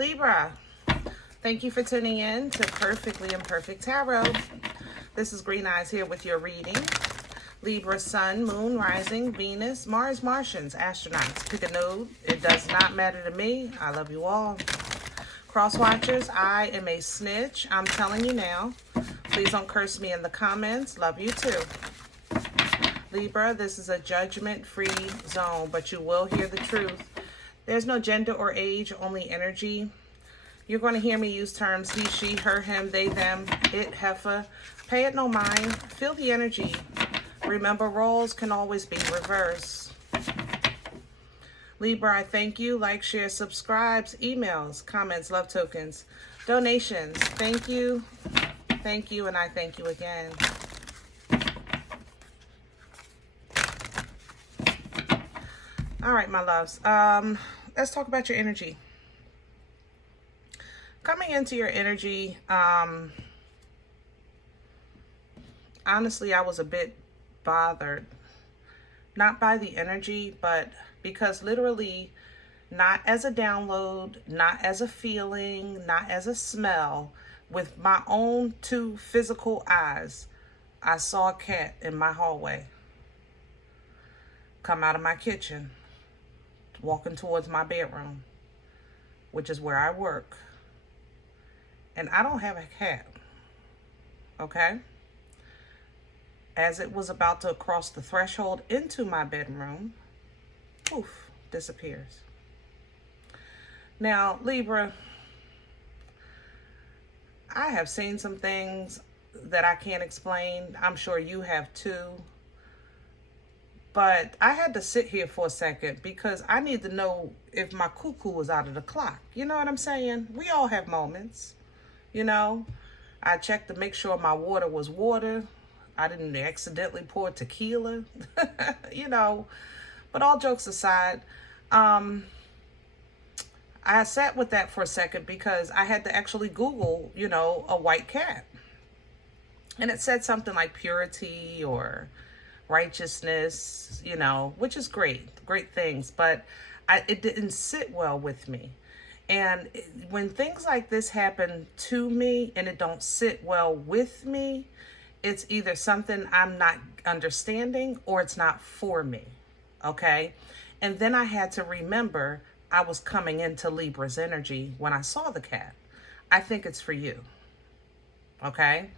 Libra, thank you for tuning in to Perfectly Imperfect Tarot. This is Green Eyes here with your reading. Libra, Sun, Moon, Rising, Venus, Mars, Martians, Astronauts. Pick a node. It does not matter to me. I love you all. Cross watchers, I am a snitch. I'm telling you now. Please don't curse me in the comments. Love you too. Libra, this is a judgment-free zone, but you will hear the truth. There's no gender or age, only energy. You're going to hear me use terms he, she, her, him, they, them, it, heifer. Pay it no mind. Feel the energy. Remember, roles can always be reversed. Libra, I thank you. Like, share, subscribes, emails, comments, love tokens, donations. Thank you, and I thank you again. All right, my loves. Let's talk about your energy. Coming into your energy, honestly, I was a bit bothered. Not by the energy, but because literally, not as a download, not as a feeling, not as a smell, with my own two physical eyes, I saw a cat in my hallway come out of my kitchen, walking towards my bedroom, which is where I work. And I don't have a cat, okay? As it was about to cross the threshold into my bedroom, poof, disappears. Now, Libra, I have seen some things that I can't explain. I'm sure you have too. But I had to sit here for a second because I need to know if my cuckoo was out of the clock. You know what I'm saying? We all have moments, you know. I checked to make sure my water was water. I didn't accidentally pour tequila, you know. But all jokes aside, I sat with that for a second because I had to actually Google, you know, a white cat. And it said something like purity or righteousness, you know, which is great things, but it didn't sit well with me. And when things like this happen to me and it don't sit well with me, it's either something I'm not understanding or it's not for me, okay? And then I had to remember I was coming into Libra's energy when I saw the cat. I think it's for you, okay?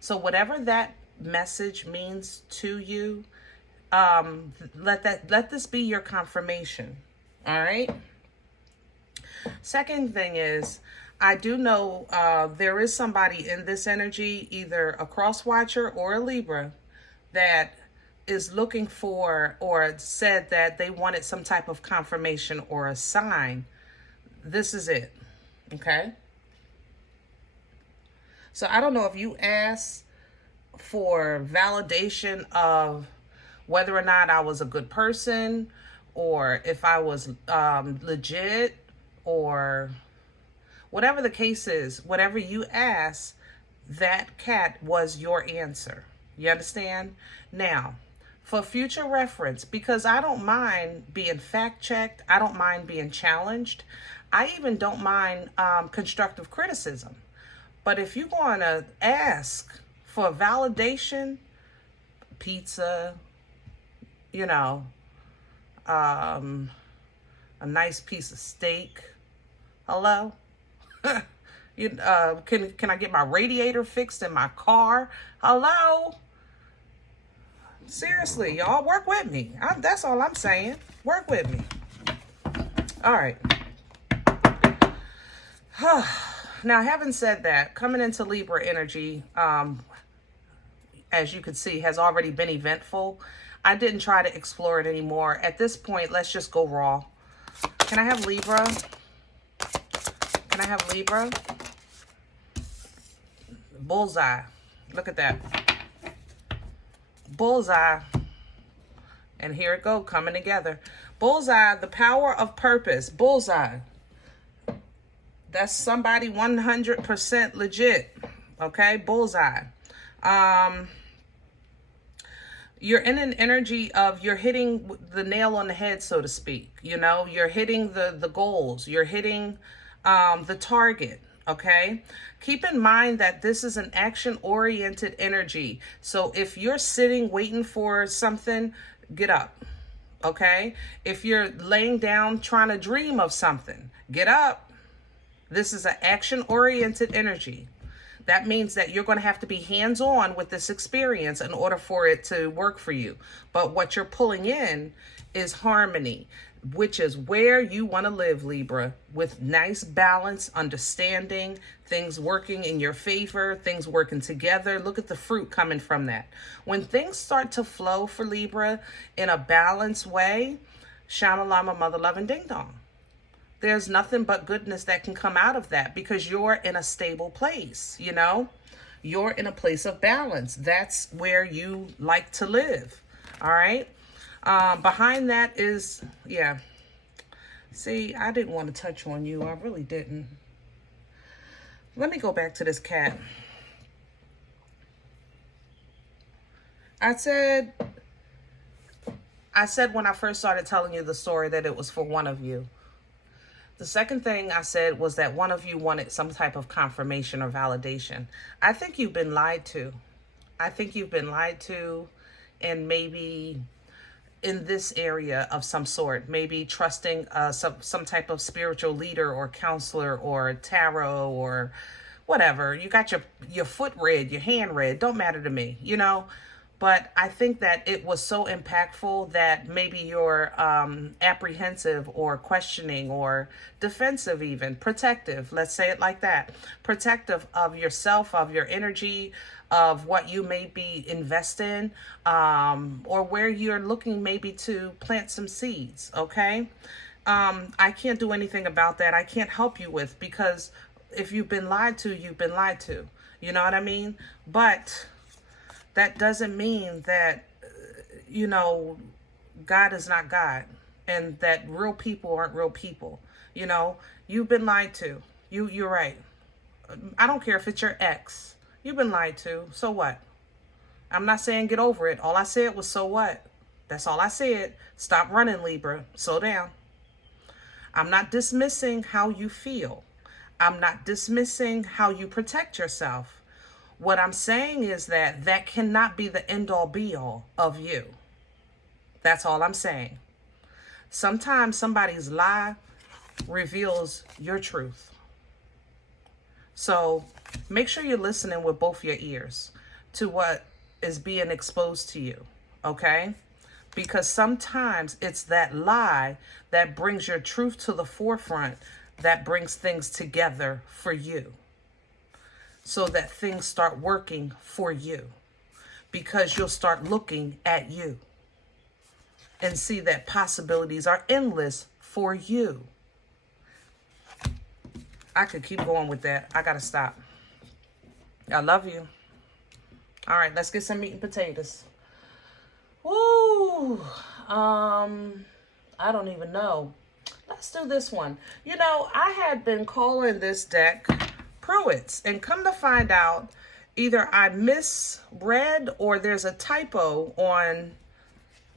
So whatever that message means to you, let this be your confirmation. All right. Second thing is, I do know there is somebody in this energy, either a cross watcher or a Libra, that is looking for or said that they wanted some type of confirmation or a sign. This is it. Okay. So I don't know if you asked for validation of whether or not I was a good person or if I was legit or whatever the case is, whatever you asked, that cat was your answer. You understand? Now, for future reference, because I don't mind being fact-checked, I don't mind being challenged, I even don't mind constructive criticism. But if you're going to ask for validation, pizza, you know, a nice piece of steak, hello? Can I get my radiator fixed in my car? Hello? Seriously, y'all, work with me. That's all I'm saying. Work with me. All right. Now, having said that, coming into Libra energy, as you can see, has already been eventful. I didn't try to explore it anymore. At this point, let's just go raw. Can I have Libra? Can I have Libra? Bullseye. Look at that. Bullseye. And here it goes, coming together. Bullseye, the power of purpose. Bullseye. That's somebody 100% legit. Okay, bullseye. You're in an energy of you're hitting the nail on the head, so to speak. You know, you're hitting the goals. You're hitting the target. Okay, keep in mind that this is an action-oriented energy. So if you're sitting waiting for something, get up. Okay, if you're laying down trying to dream of something, get up. This is an action-oriented energy. That means that you're going to have to be hands-on with this experience in order for it to work for you. But what you're pulling in is harmony, which is where you want to live, Libra, with nice balance, understanding, things working in your favor, things working together. Look at the fruit coming from that. When things start to flow for Libra in a balanced way, Shama Lama, Mother Loving Ding Dong. There's nothing but goodness that can come out of that because you're in a stable place, you know? You're in a place of balance. That's where you like to live, all right? Behind that is, yeah. See, I didn't want to touch on you. I really didn't. Let me go back to this cat. I said when I first started telling you the story that it was for one of you. The second thing I said was that one of you wanted some type of confirmation or validation. I think you've been lied to. I think you've been lied to, and maybe in this area of some sort, maybe trusting some type of spiritual leader or counselor or tarot or whatever. You got your foot read, your hand read, don't matter to me, you know? But I think that it was so impactful that maybe you're apprehensive or questioning or defensive even, protective, let's say it like that. Protective of yourself, of your energy, of what you may be investing, or where you're looking maybe to plant some seeds, okay? I can't do anything about that. I can't help you with, because if you've been lied to, you've been lied to. You know what I mean? But that doesn't mean that, you know, God is not God and that real people aren't real people. You know, you've been lied to. You're right. I don't care if it's your ex. You've been lied to. So what? I'm not saying get over it. All I said was, so what? That's all I said. Stop running, Libra. Slow down. I'm not dismissing how you feel. I'm not dismissing how you protect yourself. What I'm saying is that that cannot be the end-all be-all of you. That's all I'm saying. Sometimes somebody's lie reveals your truth. So make sure you're listening with both your ears to what is being exposed to you, okay? Because sometimes it's that lie that brings your truth to the forefront, that brings things together for you, so that things start working for you, because you'll start looking at you and see that possibilities are endless for you. I could keep going with that. I gotta stop. I love you. All right, let's get some meat and potatoes. Woo! I don't even know. Let's do this one. You know, I had been calling this deck Pruitt's, and come to find out, either I misread or there's a typo on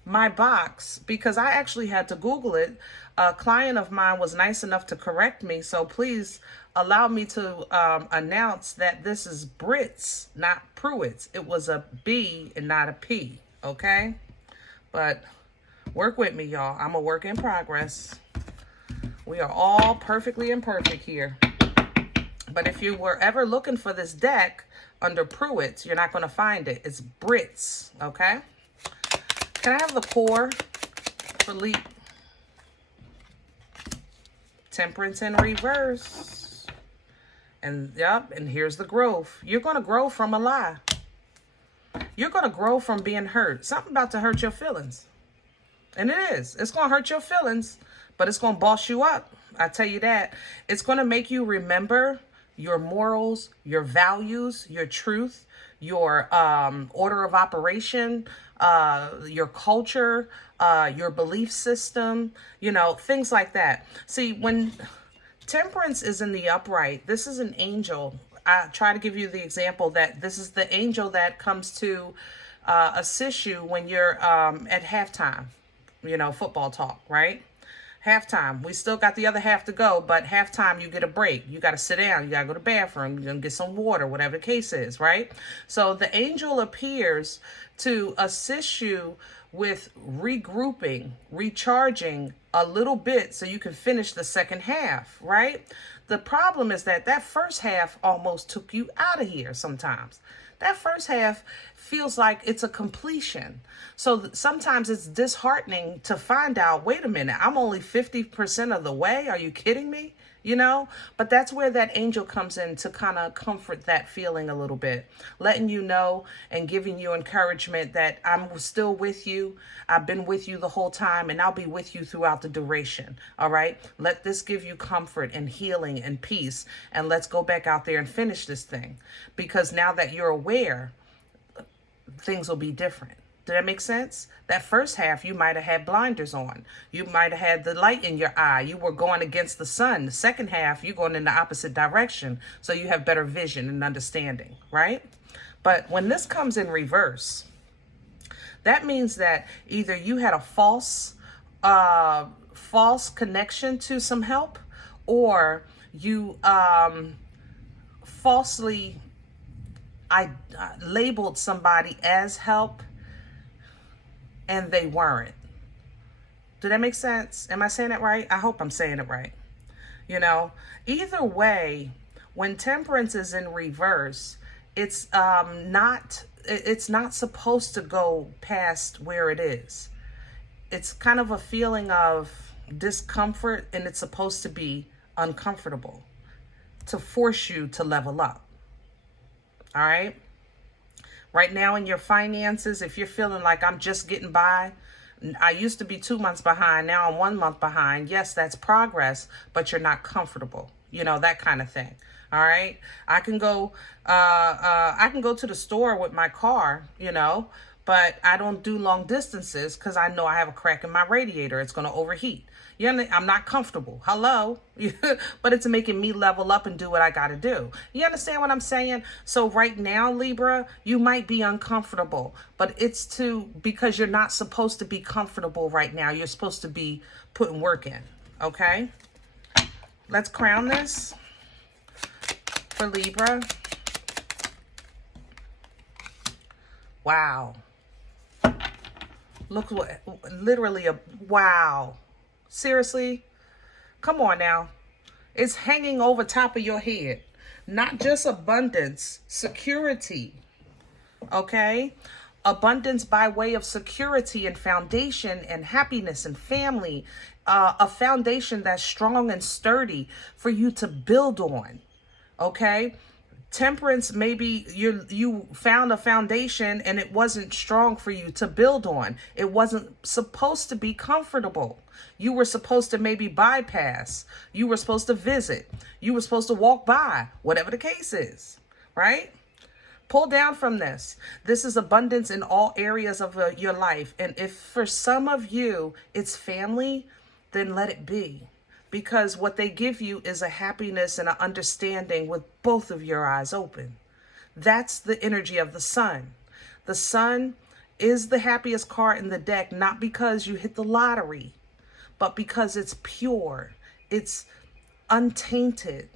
my box, because I actually had to Google it. A client of mine was nice enough to correct me, so please allow me to announce that this is Brits, not Pruitt's. It was a B and not a P, okay? But work with me, y'all. I'm a work in progress. We are all perfectly imperfect here. But if you were ever looking for this deck under Pruitt's, you're not going to find it. It's Brits, okay? Can I have the core for Leap? Temperance in reverse. And yep, and here's the growth. You're going to grow from a lie. You're going to grow from being hurt. Something about to hurt your feelings. And it is. It's going to hurt your feelings, but it's going to boss you up. I tell you that. It's going to make you remember your morals, your values, your truth, your order of operation, your culture, your belief system, you know, things like that. See, when Temperance is in the upright, this is an angel. I try to give you the example that this is the angel that comes to assist you when you're at halftime, you know, football talk, right? Halftime. We still got the other half to go, but halftime you get a break. You got to sit down. You got to go to the bathroom. You're going to get some water, whatever the case is, right? So the angel appears to assist you with regrouping, recharging a little bit so you can finish the second half, right? The problem is that that first half almost took you out of here sometimes. That first half feels like it's a completion. So sometimes it's disheartening to find out, wait a minute, I'm only 50% of the way. Are you kidding me? You know, but that's where that angel comes in to kind of comfort that feeling a little bit, letting you know and giving you encouragement that I'm still with you. I've been with you the whole time, and I'll be with you throughout the duration. All right. Let this give you comfort and healing and peace. And let's go back out there and finish this thing, because now that you're aware, things will be different. Did that make sense? That first half, you might have had blinders on. You might have had the light in your eye. You were going against the sun. The second half, you're going in the opposite direction. So you have better vision and understanding, right? But when this comes in reverse, that means that either you had a false connection to some help, or you falsely labeled somebody as help, and they weren't. Did that make sense? Am I saying it right? I hope I'm saying it right. You know, either way, when temperance is in reverse, it's not supposed to go past where it is. It's kind of a feeling of discomfort, and it's supposed to be uncomfortable to force you to level up. All right? Right now in your finances, if you're feeling like I'm just getting by, I used to be 2 months behind, now I'm 1 month behind. Yes, that's progress, but you're not comfortable. You know, that kind of thing. All right. I can go to the store with my car, you know, but I don't do long distances because I know I have a crack in my radiator. It's going to overheat. I'm not comfortable. Hello. But it's making me level up and do what I got to do. You understand what I'm saying? So right now, Libra, you might be uncomfortable, but it's because you're not supposed to be comfortable right now. You're supposed to be putting work in. Okay. Let's crown this for Libra. Wow. Look what, literally wow. Seriously? Come on now. It's hanging over top of your head. Not just abundance, security. Okay? Abundance by way of security and foundation and happiness and family. A foundation that's strong and sturdy for you to build on. Okay? Temperance, maybe you found a foundation and it wasn't strong for you to build on. It wasn't supposed to be comfortable. You were supposed to maybe bypass. You were supposed to visit. You were supposed to walk by, whatever the case is, right? Pull down from this. This is abundance in all areas of your life. And if for some of you it's family, then let it be. Because what they give you is a happiness and an understanding with both of your eyes open. That's the energy of the sun. The sun is the happiest card in the deck, not because you hit the lottery, but because it's pure. It's untainted.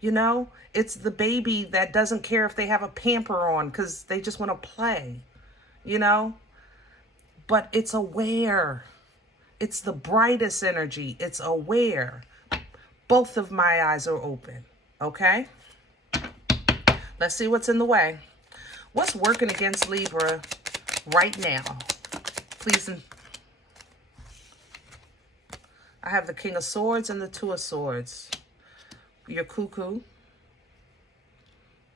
You know, it's the baby that doesn't care if they have a pamper on because they just want to play, you know, but it's aware. It's the brightest energy. It's aware. Both of my eyes are open. Okay. Let's see what's in the way. What's working against Libra right now? Please. I have the King of Swords and the Two of Swords. You're cuckoo.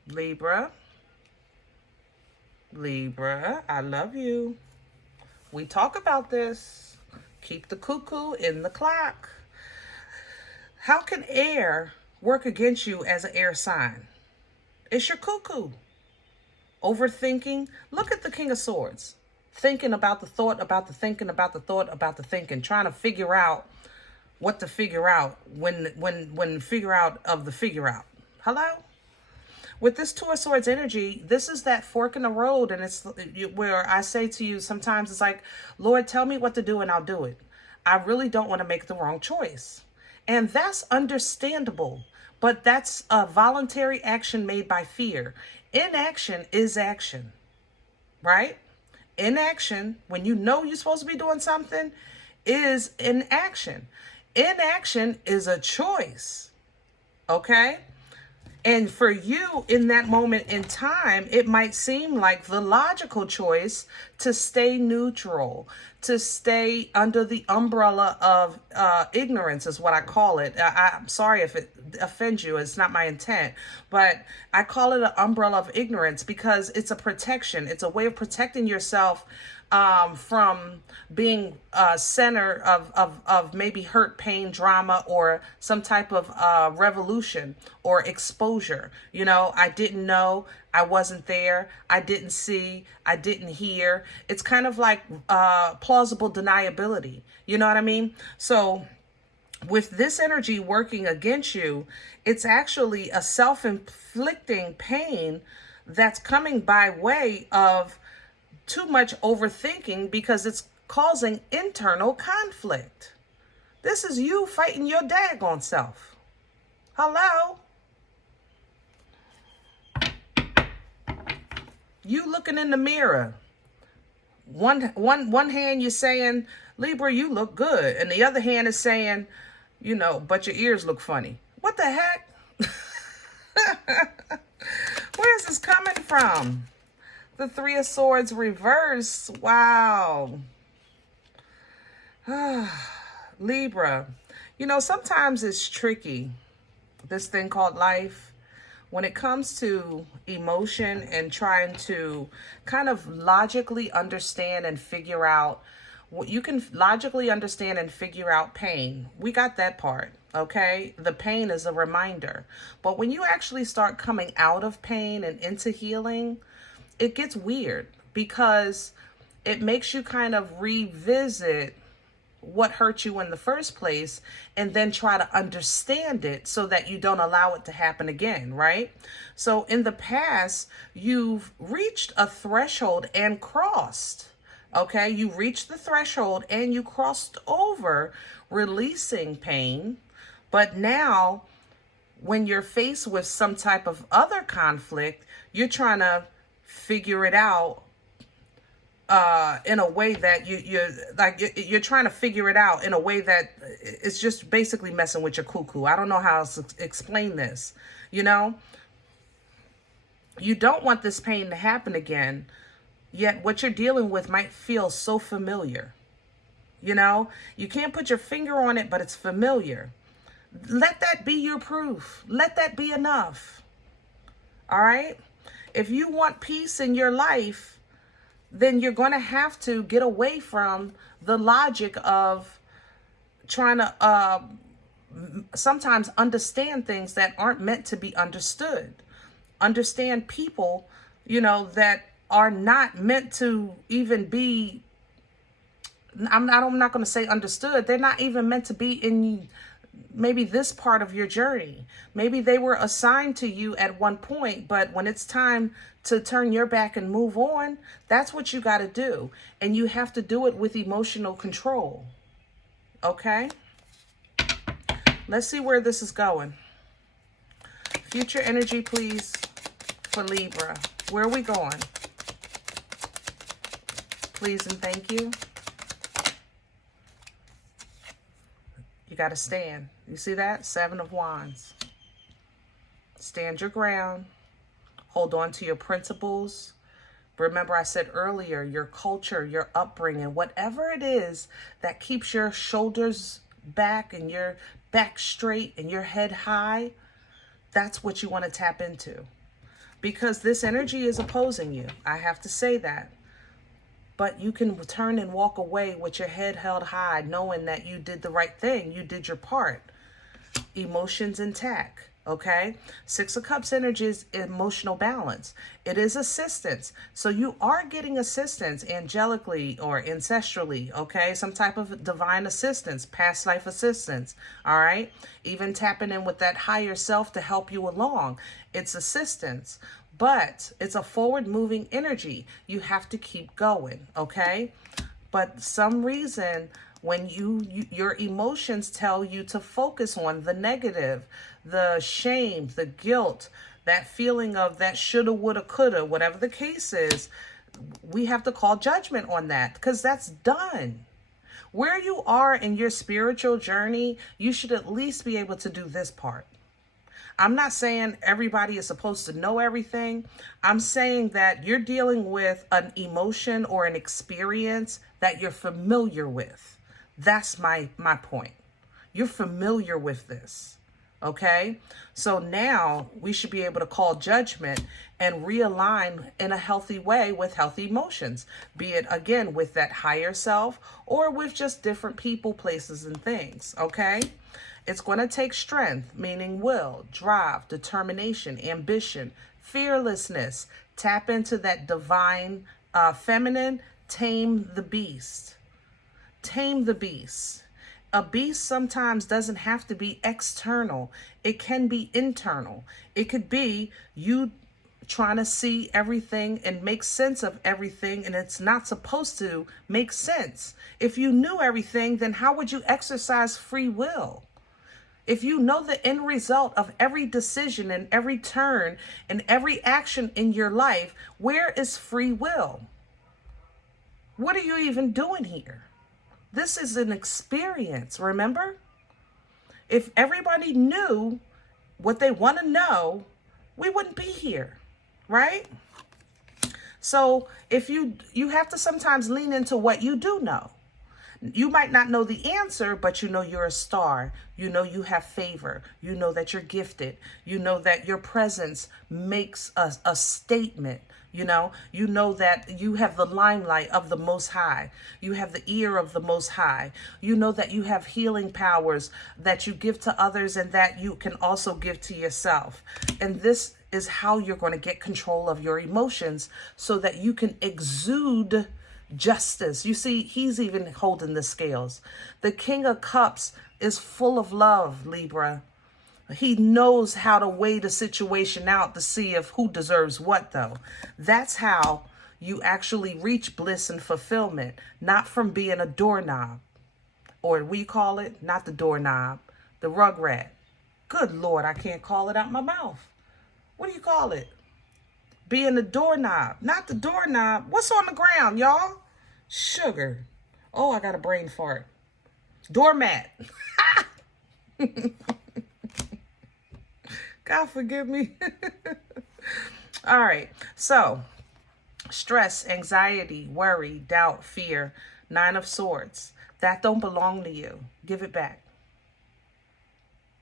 Libra. Libra, I love you. We talk about this. Keep the cuckoo in the clock. How can air work against you as an air sign? It's your cuckoo. Overthinking. Look at the King of Swords. Thinking about the thought, about the thinking, about the thought, about the thinking. Trying to figure out what to figure out when figure out of the figure out. Hello? With this Two of Swords energy, this is that fork in the road. And it's where I say to you, sometimes it's like, Lord, tell me what to do and I'll do it. I really don't want to make the wrong choice. And that's understandable, but that's a voluntary action made by fear. Inaction is action, right? Inaction, when you know you're supposed to be doing something, is inaction. Inaction is a choice, okay? And for you in that moment in time, it might seem like the logical choice to stay neutral, to stay under the umbrella of ignorance is what I call it. I'm sorry if it offends you. It's not my intent. But I call it an umbrella of ignorance because it's a protection. It's a way of protecting yourself from being center of maybe hurt, pain, drama, or some type of revolution or exposure. You know, I didn't know, I wasn't there, I didn't see, I didn't hear. It's kind of like plausible deniability. You know what I mean? So with this energy working against you, it's actually a self-inflicting pain that's coming by way of too much overthinking because it's causing internal conflict. This is you fighting your daggone self. Hello? You looking in the mirror. One hand you're saying, Libra, you look good. And the other hand is saying, you know, but your ears look funny. What the heck? Where is this coming from? The Three of Swords reverse. Wow. Libra. You know, sometimes it's tricky, this thing called life, when it comes to emotion and trying to kind of logically understand and figure out what you can logically understand and figure out pain. We got that part. Okay. The pain is a reminder. But when you actually start coming out of pain and into healing, it gets weird because it makes you kind of revisit what hurt you in the first place and then try to understand it so that you don't allow it to happen again, right? So in the past, you've reached a threshold and crossed, okay? You reached the threshold and you crossed over, releasing pain. But now when you're faced with some type of other conflict, you're trying to figure it out in a way that you're trying to figure it out in a way that it's just basically messing with your cuckoo. I don't know how else to explain this. You know, you don't want this pain to happen again, yet what you're dealing with might feel so familiar. You know, you can't put your finger on it, but it's familiar. Let that be your proof. Let that be enough. All right. If you want peace in your life, then you're going to have to get away from the logic of trying to sometimes understand things that aren't meant to be understood. Understand people, you know, that are not meant to even be, I'm not going to say understood. They're not even meant to be in maybe this part of your journey. Maybe they were assigned to you at one point, but when it's time to turn your back and move on, that's what you got to do. And you have to do it with emotional control. Okay? Let's see where this is going. Future energy, please, for Libra. Where are we going? Please and thank you. You got to stand. You see that? 7 of Wands. Stand your ground. Hold on to your principles. Remember, I said earlier, your culture, your upbringing, whatever it is that keeps your shoulders back and your back straight and your head high, that's what you want to tap into. Because this energy is opposing you. I have to say that. But you can turn and walk away with your head held high, knowing that you did the right thing. You did your part. Emotions intact, okay? 6 of Cups energy is emotional balance. It is assistance. So you are getting assistance angelically or ancestrally, okay? Some type of divine assistance, past life assistance, all right? Even tapping in with that higher self to help you along. It's assistance. But it's a forward moving energy. You have to keep going, okay? But some reason When your emotions tell you to focus on the negative, the shame, the guilt, that feeling of that shoulda, woulda, coulda, whatever the case is, we have to call judgment on that because that's done. Where you are in your spiritual journey, you should at least be able to do this part. I'm not saying everybody is supposed to know everything. I'm saying that you're dealing with an emotion or an experience that you're familiar with. That's my point. You're familiar with this. Okay? So now we should be able to call judgment and realign in a healthy way with healthy emotions, be it again with that higher self or with just different people, places, and things. Okay? It's going to take strength, meaning will, drive, determination, ambition, fearlessness. Tap into that divine feminine, tame the beast. Tame the beast. A beast sometimes doesn't have to be external. It can be internal. It could be you trying to see everything and make sense of everything, and it's not supposed to make sense. If you knew everything, then how would you exercise free will? If you know the end result of every decision and every turn and every action in your life, where is free will? What are you even doing here? This is an experience, remember? If everybody knew what they want to know, we wouldn't be here, right? So if you have to sometimes lean into what you do know. You might not know the answer, but you know you're a star. You know you have favor. You know that you're gifted. You know that your presence makes a statement. You know that you have the limelight of the Most High. You have the ear of the Most High. You know that you have healing powers that you give to others and that you can also give to yourself. And this is how you're going to get control of your emotions so that you can exude justice. You see, he's even holding the scales. The King of Cups is full of love, Libra. He knows how to weigh the situation out to see if who deserves what, though. That's how you actually reach bliss and fulfillment, not from being a doorknob. Or we call it, not the doorknob, the rugrat. Good Lord, I can't call it out my mouth. What do you call it? Being the doorknob, not the doorknob. What's on the ground, y'all? Sugar. Oh, I got a brain fart. Doormat. God forgive me. All right. So, stress, anxiety, worry, doubt, fear, 9 of Swords. That don't belong to you. Give it back.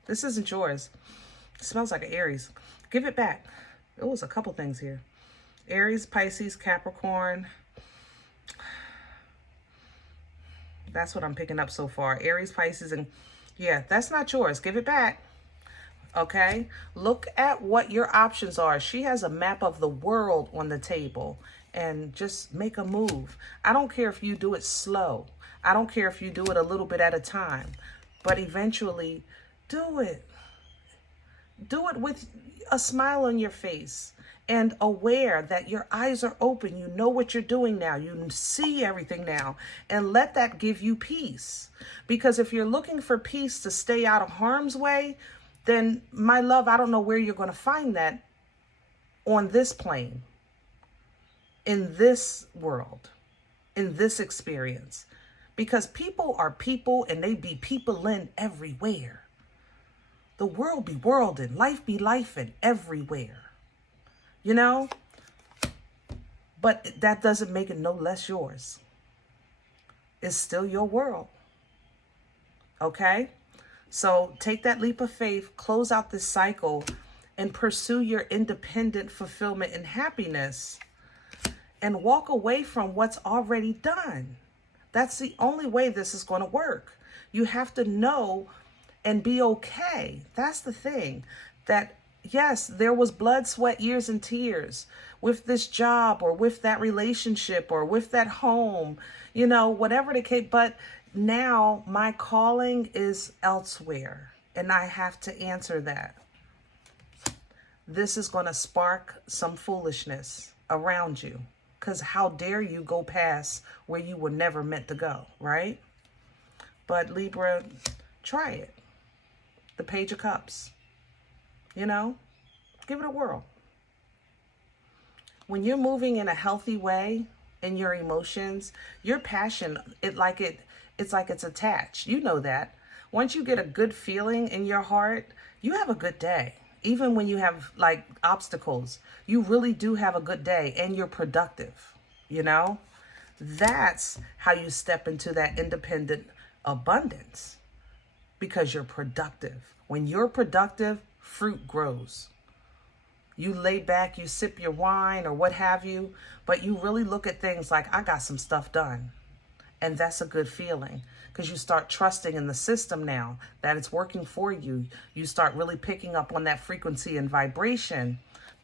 This isn't yours. It smells like an Aries. Give it back. There was a couple things here. Aries, Pisces, Capricorn. That's what I'm picking up so far. Aries, Pisces, and yeah, that's not yours. Give it back. Okay? Look at what your options are. She has a map of the world on the table and just make a move. I don't care if you do it slow. I don't care if you do it a little bit at a time, but eventually do it. Do it with a smile on your face and aware that your eyes are open. You know what you're doing now. You see everything now, and let that give you peace. Because if you're looking for peace to stay out of harm's way, then my love, I don't know where you're going to find that on this plane, in this world, in this experience. Because people are people and they be peoplein everywhere. The world be worldin', life be lifing everywhere. You know? But that doesn't make it no less yours. It's still your world. Okay? So take that leap of faith, close out this cycle, and pursue your independent fulfillment and happiness. And walk away from what's already done. That's the only way this is going to work. You have to know and be okay. That's the thing. That, yes, there was blood, sweat, years, and tears with this job or with that relationship or with that home, you know, whatever the case. But now my calling is elsewhere, and I have to answer that. This is going to spark some foolishness around you. Because how dare you go past where you were never meant to go, right? But Libra, try it. The Page of Cups. You know, give it a whirl. When you're moving in a healthy way in your emotions, your passion, it's like it's attached. You know that. Once you get a good feeling in your heart, you have a good day. Even when you have like obstacles, you really do have a good day and you're productive, you know? That's how you step into that independent abundance, because you're productive. When you're productive, fruit grows. You lay back, you sip your wine or what have you, but you really look at things like, I got some stuff done. And that's a good feeling, because you start trusting in the system now that it's working for you. You start really picking up on that frequency and vibration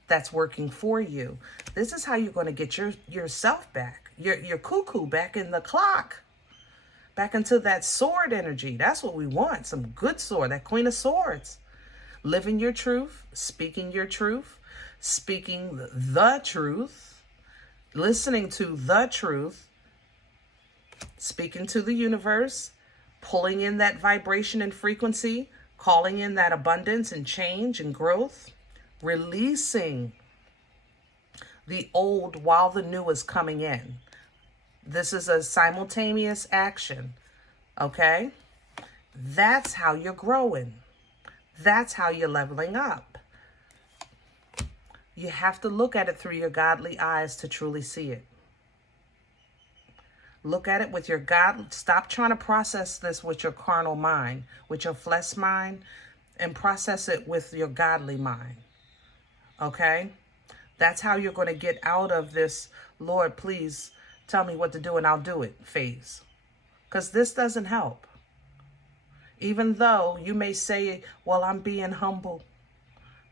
that's working for you. This is how you're going to get yourself back, your cuckoo back in the clock, back into that sword energy. That's what we want, some good sword, that Queen of Swords. Living your truth, speaking your truth, speaking the truth, listening to the truth, speaking to the universe, pulling in that vibration and frequency, calling in that abundance and change and growth, releasing the old while the new is coming in. This is a simultaneous action, okay? That's how you're growing. That's how you're leveling up. You have to look at it through your godly eyes to truly see it. Look at it with your God. Stop trying to process this with your carnal mind, with your flesh mind, and process it with your godly mind. Okay? That's how you're going to get out of this, Lord, please tell me what to do and I'll do it phase. Because this doesn't help. Even though you may say, well, I'm being humble.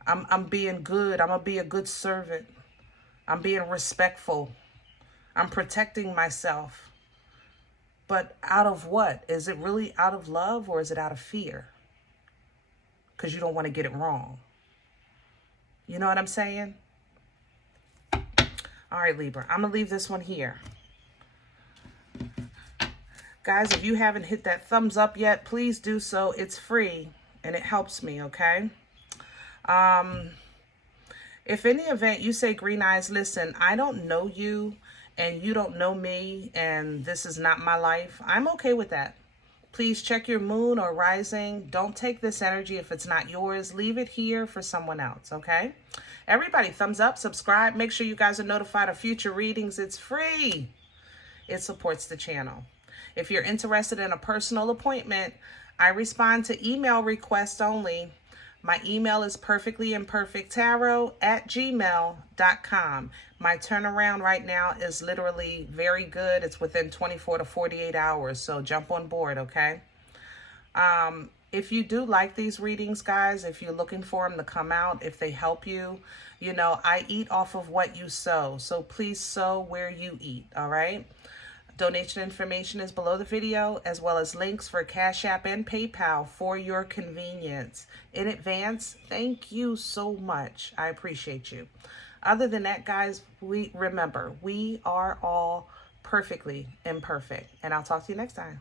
I'm being good. I'm going to be a good servant. I'm being respectful. I'm protecting myself. But out of what? Is it really out of love or is it out of fear? Because you don't want to get it wrong. You know what I'm saying? All right, Libra. I'm going to leave this one here. Guys, if you haven't hit that thumbs up yet, please do so. It's free and it helps me, okay? If in the event you say, Green Eyes, listen, I don't know you and you don't know me and this is not my life, I'm okay with that. Please check your moon or rising. Don't take this energy if it's not yours. Leave it here for someone else, okay? Everybody, thumbs up, subscribe. Make sure you guys are notified of future readings. It's free. It supports the channel. If you're interested in a personal appointment, I respond to email requests only. My email is perfectlyimperfecttarot@gmail.com. My turnaround right now is literally very good. It's within 24 to 48 hours, so jump on board, okay? If you do like these readings, guys, if you're looking for them to come out, if they help you, you know, I eat off of what you sow, so please sow where you eat, all right? Donation information is below the video, as well as links for Cash App and PayPal for your convenience. In advance, thank you so much. I appreciate you. Other than that, guys, remember, we are all perfectly imperfect. And I'll talk to you next time.